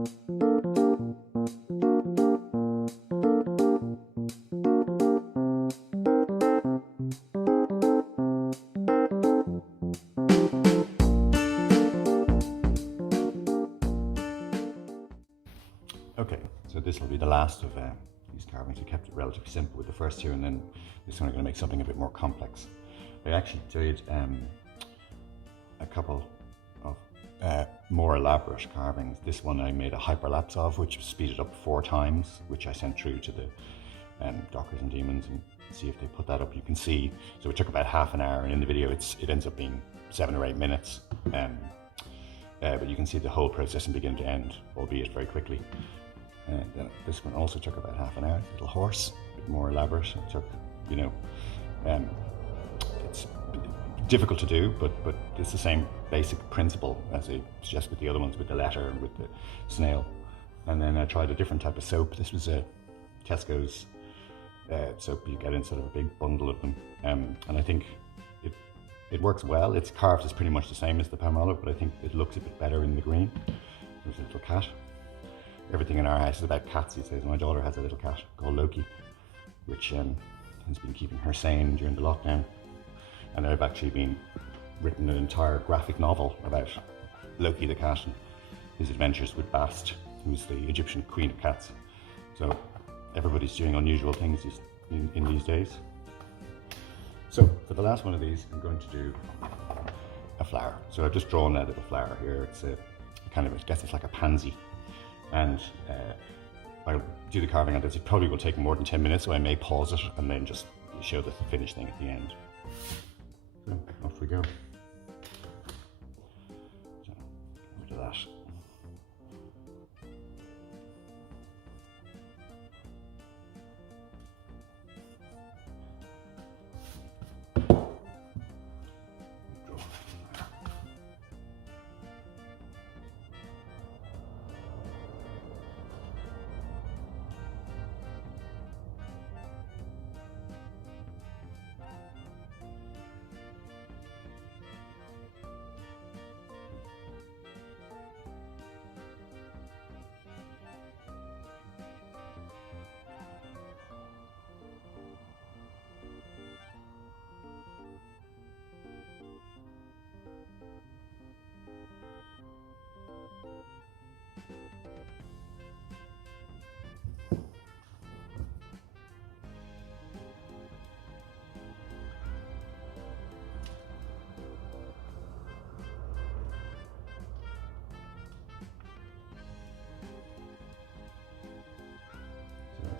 Okay, so this will be the last of these carvings. We kept it relatively simple with the first two, and then this one I'm going to make something a bit more complex. I actually did a couple of more elaborate carvings. This one I made a hyperlapse of, which was speeded up 4 times, which I sent through to the dockers and demons and see if they put that up. You can see, so it took about half an hour, and in the video it ends up being 7 or 8 minutes. But you can see the whole process from beginning to end, albeit very quickly. And then this one also took about half an hour. Little horse, a bit more elaborate. It took, you know, it's difficult to do, but it's the same basic principle as I suggest with the other ones, with the letter and with the snail. And then I tried a different type of soap. This was a Tesco's soap you get in sort of a big bundle of them. And I think it works well. Its carves is pretty much the same as the Palmolive, but I think it looks a bit better in the green. There's a little cat. Everything in our house is about cats these days. My daughter has a little cat called Loki, which has been keeping her sane during the lockdown. And I've actually written an entire graphic novel about Loki the cat and his adventures with Bast, who's the Egyptian queen of cats. So everybody's doing unusual things in these days. So for the last one of these, I'm going to do a flower. So I've just drawn a little flower here. It's a kind of, I guess it's like a pansy. And I'll do the carving on this. It probably will take more than 10 minutes, so I may pause it and then just show the finished thing at the end. So off we go. So over to that.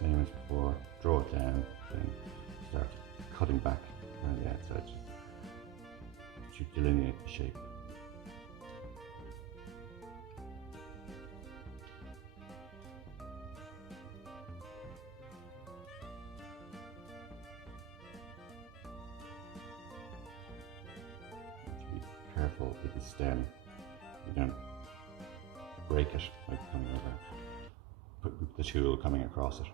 Same as before, draw it down, then start cutting back around the outside to delineate the shape. To be careful with the stem, you don't break it by coming over, put the tool coming across it.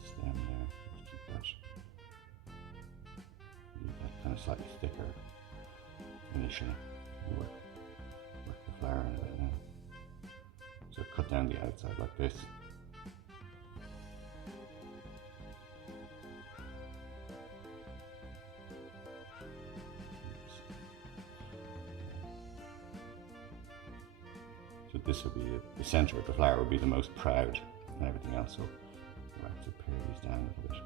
Stem there, just keep that. Leave that kind of slightly thicker initially. Work the flower in a bit now. So cut down the outside like this. So this will be the center of the flower will be the most proud, and everything else will go back to pare these down a little bit.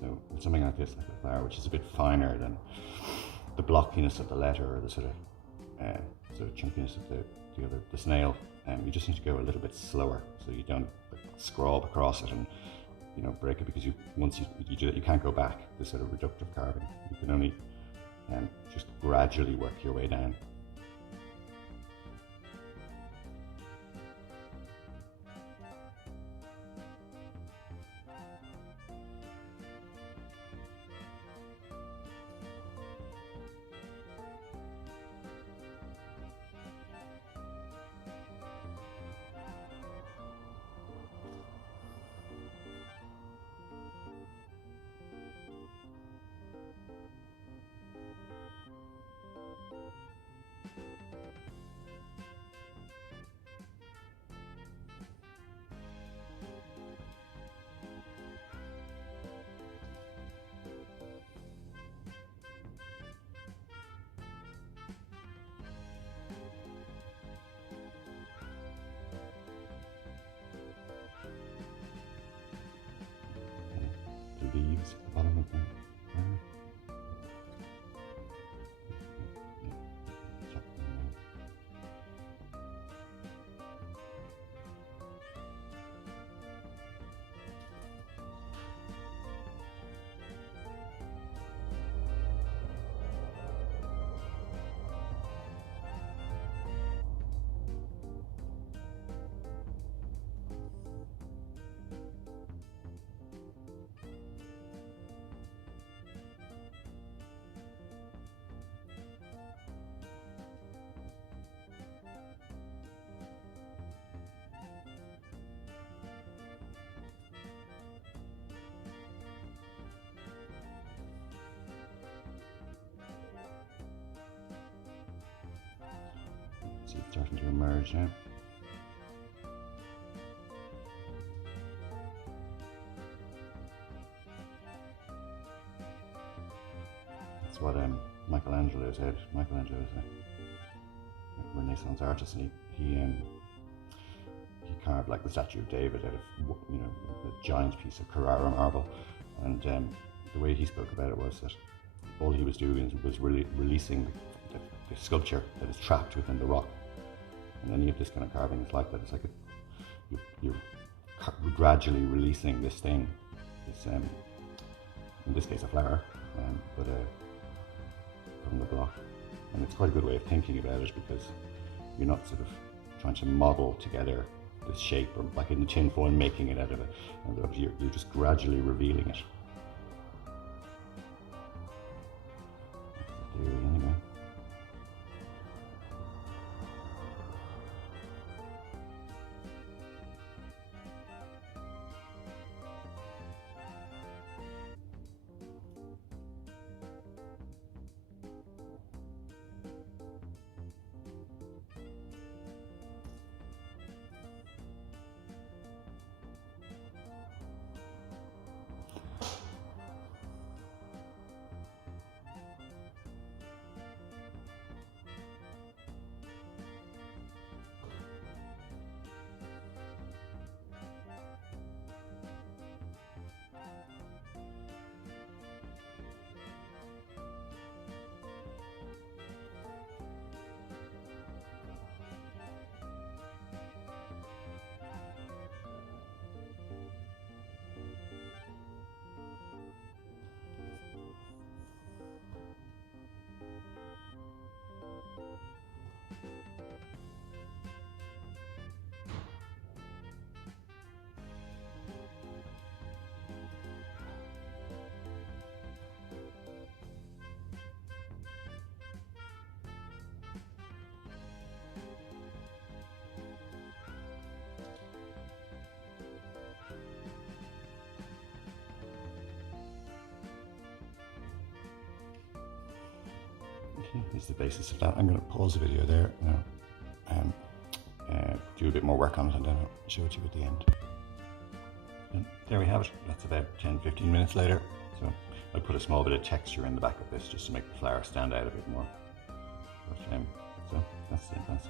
So with something like this, like a flower, which is a bit finer than the blockiness of the letter or the sort of chunkiness of the snail, you just need to go a little bit slower so you don't scrawl across it and break it, because once you do that, you can't go back. This sort of reductive carving, you can only just gradually work your way down. The leaves at the bottom of the flower. See, it's starting to emerge now. That's what Michelangelo said. Michelangelo is a Renaissance artist, and he carved like the statue of David out of a giant piece of Carrara marble, and the way he spoke about it was that all he was doing was really releasing the sculpture that is trapped within the rock. And any of this kind of carving is like that. It's like you're gradually releasing this thing, in this case a flower, but from the block. And it's quite a good way of thinking about it, because you're not sort of trying to model together this shape, or like in the tin foil making it out of it. You're just gradually revealing it. That's the theory anyway. Is the basis of that. I'm going to pause the video there now, do a bit more work on it, and then I'll show it to you at the end. And there we have it. That's about 10-15 minutes later. So I put a small bit of texture in the back of this just to make the flower stand out a bit more. But, so that's it. That's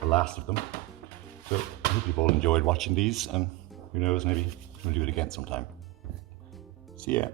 the last of them. So I hope you've all enjoyed watching these, and who knows, maybe we'll do it again sometime. See ya.